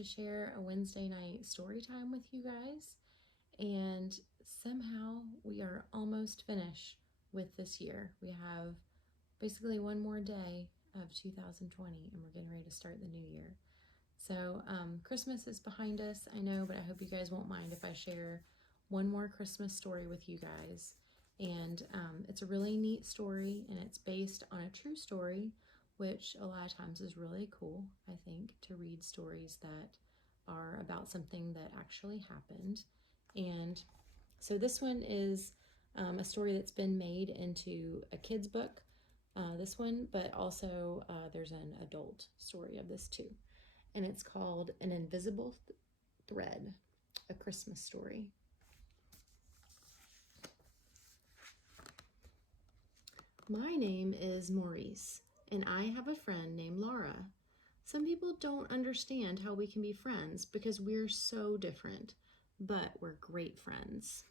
to share a Wednesday night story time with you guys. And somehow we are almost finished with this year. We have basically one more day of 2020 and we're getting ready to start the new year. So Christmas is behind us, I know, but I hope you guys won't mind if I share one more Christmas story with you guys. And it's a really neat story, and it's based on a true story, which a lot of times is really cool, I think, to read stories that are about something that actually happened. And so this one is a story that's been made into a kid's book, this one, but also there's an adult story of this too. And it's called An Invisible Thread, a Christmas story. My name is Maurice, and I have a friend named Laura. Some people don't understand how we can be friends because we're so different, but we're great friends.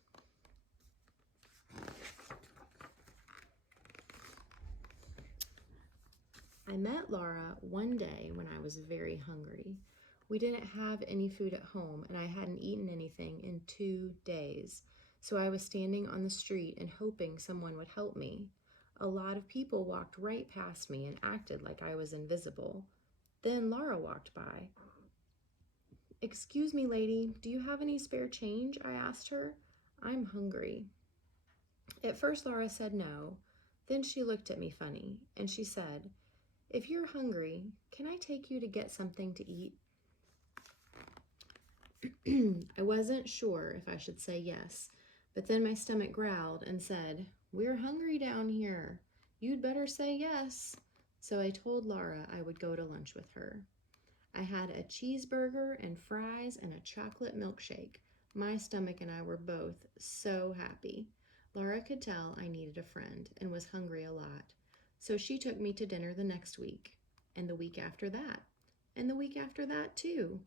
I met Laura one day when I was very hungry. We didn't have any food at home, and I hadn't eaten anything in 2 days. So I was standing on the street and hoping someone would help me. A lot of people walked right past me and acted like I was invisible. Then Laura walked by. "Excuse me, lady, do you have any spare change?" I asked her. "I'm hungry." At first, Laura said no. Then she looked at me funny, and she said, "If you're hungry, can I take you to get something to eat?" I wasn't sure if I should say yes, but then my stomach growled and said, "We're hungry down here. You'd better say yes." So I told Laura I would go to lunch with her. I had a cheeseburger and fries and a chocolate milkshake. My stomach and I were both so happy. Laura could tell I needed a friend and was hungry a lot. So she took me to dinner the next week, and the week after that, and the week after that too.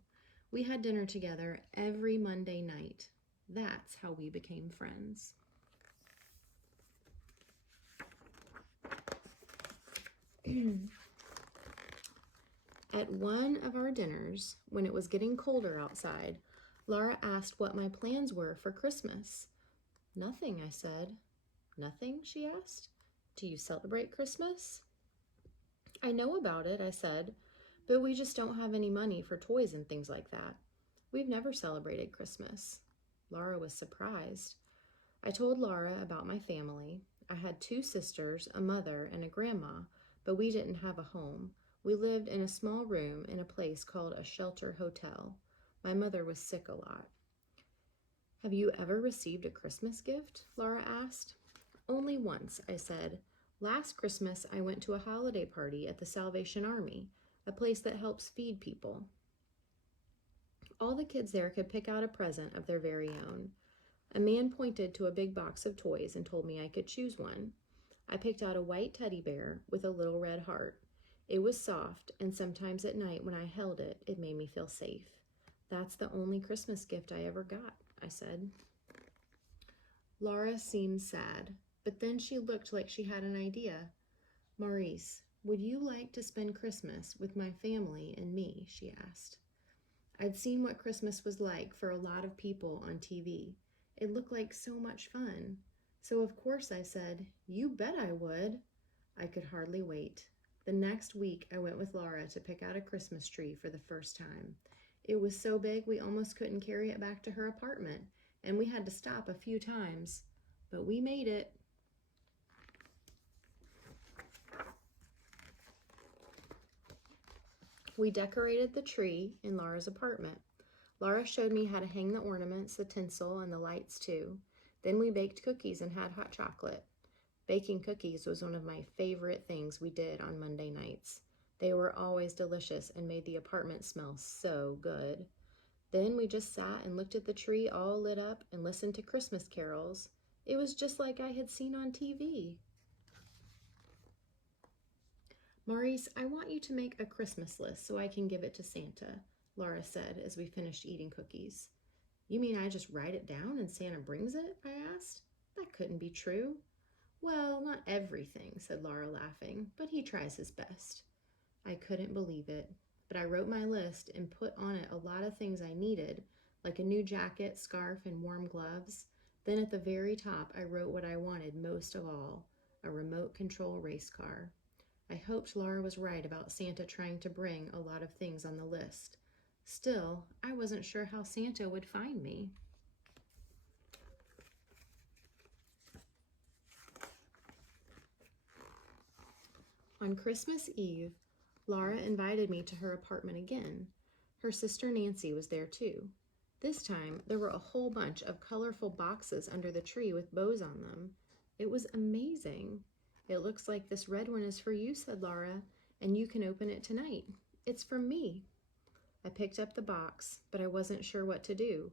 We had dinner together every Monday night. That's how we became friends. At one of our dinners, when it was getting colder outside, Laura asked what my plans were for Christmas. "Nothing," I said. "Nothing?" she asked. "Do you celebrate Christmas?" "I know about it," I said, "but we just don't have any money for toys and things like that. We've never celebrated Christmas." Laura was surprised. I told Laura about my family. I had 2 sisters, a mother, and a grandma, but we didn't have a home. We lived in a small room in a place called a shelter hotel. My mother was sick a lot. "Have you ever received a Christmas gift?" Laura asked. "Only once," I said. "Last Christmas, I went to a holiday party at the Salvation Army, a place that helps feed people. All the kids there could pick out a present of their very own. A man pointed to a big box of toys and told me I could choose one. I picked out a white teddy bear with a little red heart. It was soft, and sometimes at night when I held it, it made me feel safe. That's the only Christmas gift I ever got," I said. Laura seemed sad, but then she looked like she had an idea. "Maurice, would you like to spend Christmas with my family and me?" she asked. I'd seen what Christmas was like for a lot of people on TV. It looked like so much fun. So of course I said, "You bet I would." I could hardly wait. The next week I went with Laura to pick out a Christmas tree for the first time. It was so big we almost couldn't carry it back to her apartment, and we had to stop a few times, but we made it. We decorated the tree in Laura's apartment. Laura showed me how to hang the ornaments, the tinsel, and the lights too. Then we baked cookies and had hot chocolate. Baking cookies was one of my favorite things we did on Monday nights. They were always delicious and made the apartment smell so good. Then we just sat and looked at the tree all lit up and listened to Christmas carols. It was just like I had seen on TV. "Maurice, I want you to make a Christmas list so I can give it to Santa," Laura said as we finished eating cookies. "You mean I just write it down and Santa brings it?" I asked. "That couldn't be true." "Well, not everything," said Laura, laughing, "but he tries his best." I couldn't believe it, but I wrote my list and put on it a lot of things I needed, like a new jacket, scarf, and warm gloves. Then at the very top, I wrote what I wanted most of all, a remote control race car. I hoped Laura was right about Santa trying to bring a lot of things on the list. Still, I wasn't sure how Santa would find me. On Christmas Eve, Laura invited me to her apartment again. Her sister Nancy was there too. This time, there were a whole bunch of colorful boxes under the tree with bows on them. It was amazing. "It looks like this red one is for you," said Laura, "and you can open it tonight. It's from me." I picked up the box, but I wasn't sure what to do.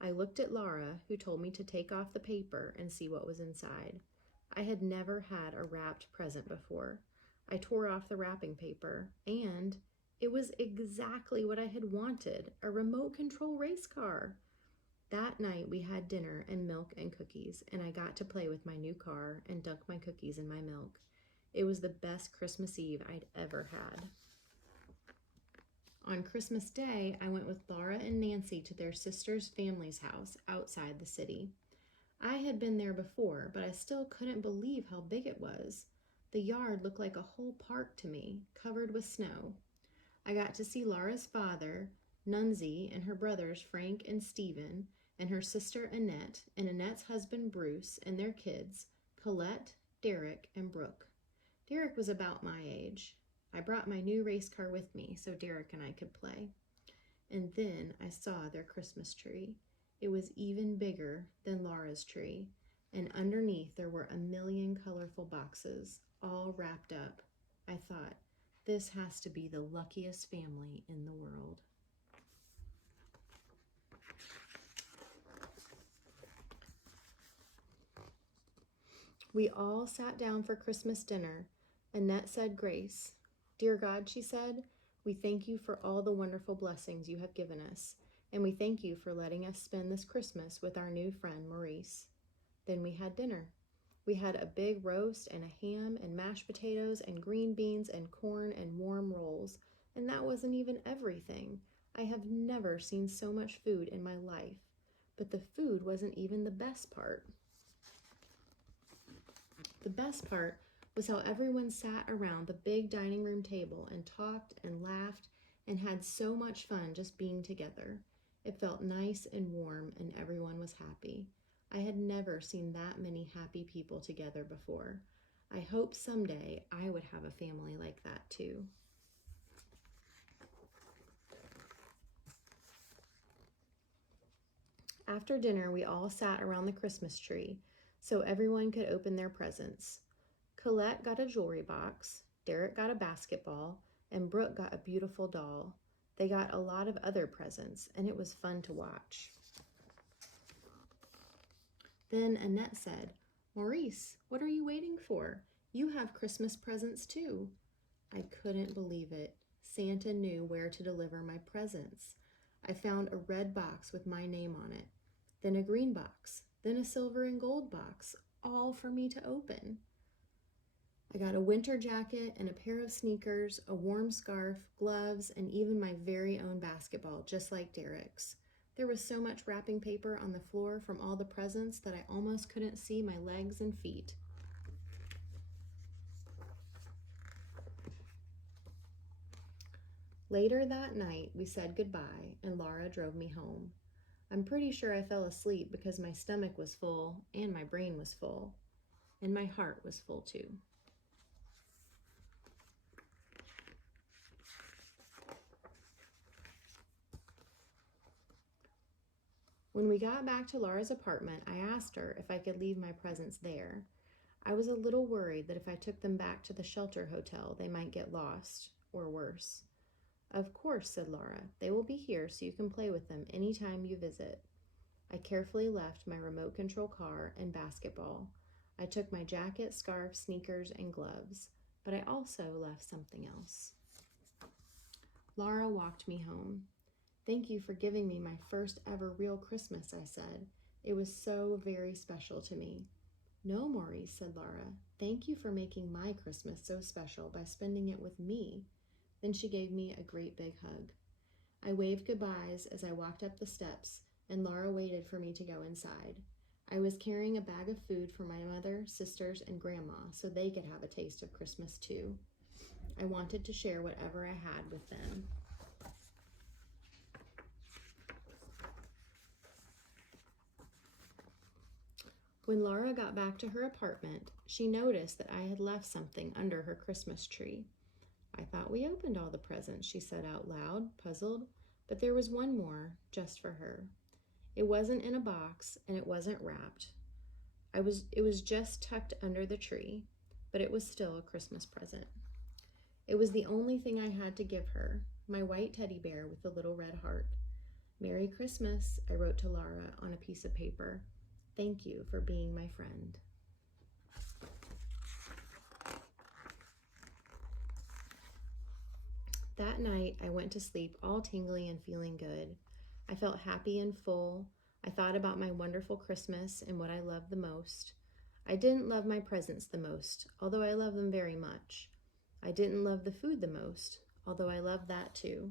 I looked at Laura, who told me to take off the paper and see what was inside. I had never had a wrapped present before. I tore off the wrapping paper, and it was exactly what I had wanted, a remote control race car. That night we had dinner and milk and cookies, and I got to play with my new car and dunk my cookies in my milk. It was the best Christmas Eve I'd ever had. On Christmas Day, I went with Laura and Nancy to their sister's family's house outside the city. I had been there before, but I still couldn't believe how big it was. The yard looked like a whole park to me, covered with snow. I got to see Laura's father, Nunzi, and her brothers Frank and Stephen, and her sister Annette, and Annette's husband Bruce, and their kids, Colette, Derek, and Brooke. Derek was about my age. I brought my new race car with me so Derek and I could play. And then I saw their Christmas tree. It was even bigger than Laura's tree, and underneath there were 1,000,000 colorful boxes, all wrapped up. I thought, this has to be the luckiest family in the world. We all sat down for Christmas dinner. Annette said grace. "Dear God," she said, "we thank you for all the wonderful blessings you have given us, and we thank you for letting us spend this Christmas with our new friend Maurice." Then we had dinner. We had a big roast and a ham and mashed potatoes and green beans and corn and warm rolls, and that wasn't even everything. I have never seen so much food in my life, but the food wasn't even the best part. The best part was how everyone sat around the big dining room table and talked and laughed and had so much fun just being together. It felt nice and warm, and everyone was happy. I had never seen that many happy people together before. I hope someday I would have a family like that too. After dinner, we all sat around the Christmas tree so everyone could open their presents. Colette got a jewelry box, Derek got a basketball, and Brooke got a beautiful doll. They got a lot of other presents, and it was fun to watch. Then Annette said, "Maurice, what are you waiting for? You have Christmas presents too." I couldn't believe it. Santa knew where to deliver my presents. I found a red box with my name on it, then a green box, then a silver and gold box, all for me to open. I got a winter jacket and a pair of sneakers, a warm scarf, gloves, and even my very own basketball, just like Derek's. There was so much wrapping paper on the floor from all the presents that I almost couldn't see my legs and feet. Later that night, we said goodbye, and Laura drove me home. I'm pretty sure I fell asleep because my stomach was full, and my brain was full, and my heart was full too. When we got back to Laura's apartment, I asked her if I could leave my presents there. I was a little worried that if I took them back to the shelter hotel, they might get lost, or worse. "Of course," said Laura. "They will be here so you can play with them anytime you visit." I carefully left my remote control car and basketball. I took my jacket, scarf, sneakers, and gloves, but I also left something else. Laura walked me home. "Thank you for giving me my first ever real Christmas," I said. "It was so very special to me." "No, Maurice," said Laura. "Thank you for making my Christmas so special by spending it with me. Then she gave me a great big hug. I waved goodbyes as I walked up the steps, and Laura waited for me to go inside. I was carrying a bag of food for my mother, sisters, and grandma so they could have a taste of Christmas too. I wanted to share whatever I had with them. When Laura got back to her apartment, she noticed that I had left something under her Christmas tree. I thought we opened all the presents, she said out loud, puzzled, but there was one more, just for her. It wasn't in a box, and it wasn't wrapped. It was just tucked under the tree, but it was still a Christmas present. It was the only thing I had to give her, my white teddy bear with the little red heart. Merry Christmas, I wrote to Laura on a piece of paper. Thank you for being my friend. That night, I went to sleep all tingly and feeling good. I felt happy and full. I thought about my wonderful Christmas and what I loved the most. I didn't love my presents the most, although I love them very much. I didn't love the food the most, although I loved that too.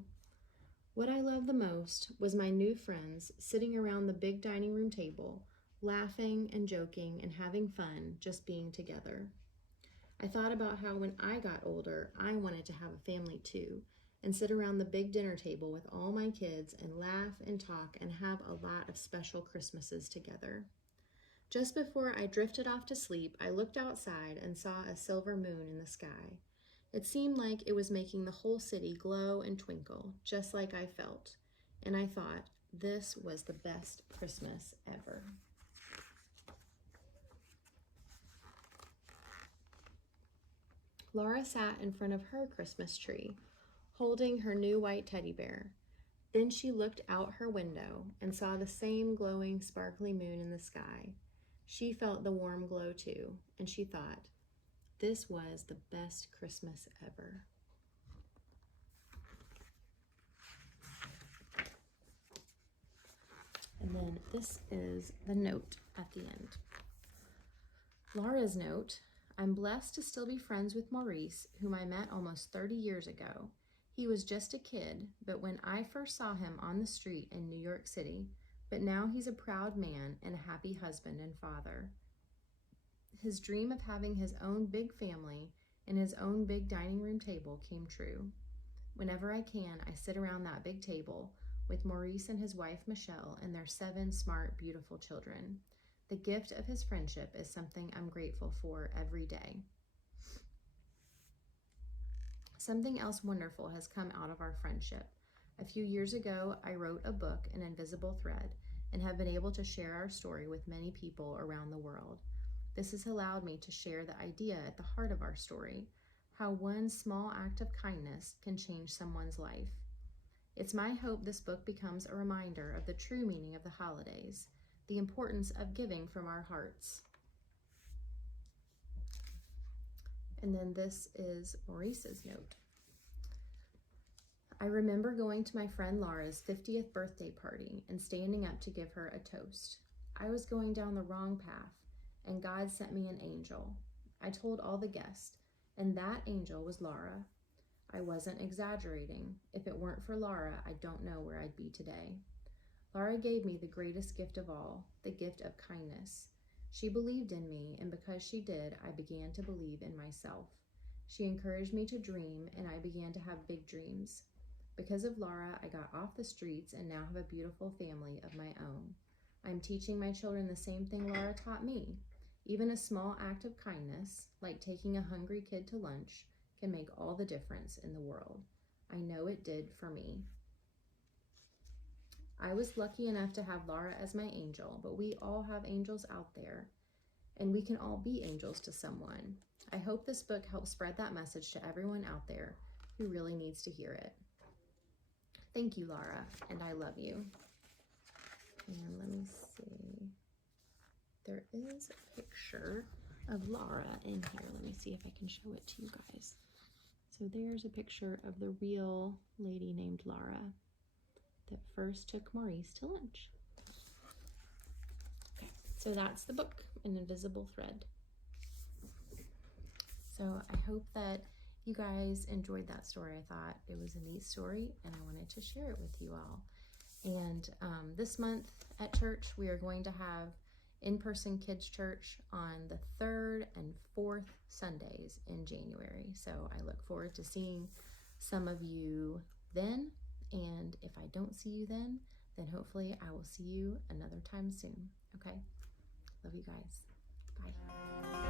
What I loved the most was my new friends sitting around the big dining room table, laughing and joking and having fun just being together. I thought about how when I got older, I wanted to have a family too, and sit around the big dinner table with all my kids and laugh and talk and have a lot of special Christmases together. Just before I drifted off to sleep, I looked outside and saw a silver moon in the sky. It seemed like it was making the whole city glow and twinkle, just like I felt. And I thought, this was the best Christmas ever. Laura sat in front of her Christmas tree, holding her new white teddy bear. Then she looked out her window and saw the same glowing, sparkly moon in the sky. She felt the warm glow too, and she thought, this was the best Christmas ever. And then this is the note at the end. Laura's note, I'm blessed to still be friends with Maurice, whom I met almost 30 years ago. He was just a kid, but when I first saw him on the street in New York City, but now he's a proud man and a happy husband and father. His dream of having his own big family and his own big dining room table came true. Whenever I can, I sit around that big table with Maurice and his wife Michelle and their 7 smart, beautiful children. The gift of his friendship is something I'm grateful for every day. Something else wonderful has come out of our friendship. A few years ago, I wrote a book, An Invisible Thread, and have been able to share our story with many people around the world. This has allowed me to share the idea at the heart of our story, how one small act of kindness can change someone's life. It's my hope this book becomes a reminder of the true meaning of the holidays, the importance of giving from our hearts. And then this is Maurice's note. I remember going to my friend Laura's 50th birthday party and standing up to give her a toast. I was going down the wrong path, and God sent me an angel. I told all the guests, and that angel was Laura. I wasn't exaggerating. If it weren't for Laura, I don't know where I'd be today. Laura gave me the greatest gift of all, the gift of kindness. She believed in me, and because she did, I began to believe in myself. She encouraged me to dream, and I began to have big dreams. Because of Laura, I got off the streets and now have a beautiful family of my own. I'm teaching my children the same thing Laura taught me. Even a small act of kindness, like taking a hungry kid to lunch, can make all the difference in the world. I know it did for me. I was lucky enough to have Laura as my angel, but we all have angels out there, and we can all be angels to someone. I hope this book helps spread that message to everyone out there who really needs to hear it. Thank you, Laura, and I love you. And let me see. There is a picture of Laura in here. Let me see if I can show it to you guys. So there's a picture of the real lady named Laura that first took Maurice to lunch. Okay, so that's the book, An Invisible Thread. So I hope that you guys enjoyed that story. I thought it was a neat story and I wanted to share it with you all. And this month at church, we are going to have in-person kids church on the 3rd and 4th Sundays in January. So I look forward to seeing some of you then. And if I don't see you then hopefully I will see you another time soon. Okay? Love you guys. Bye.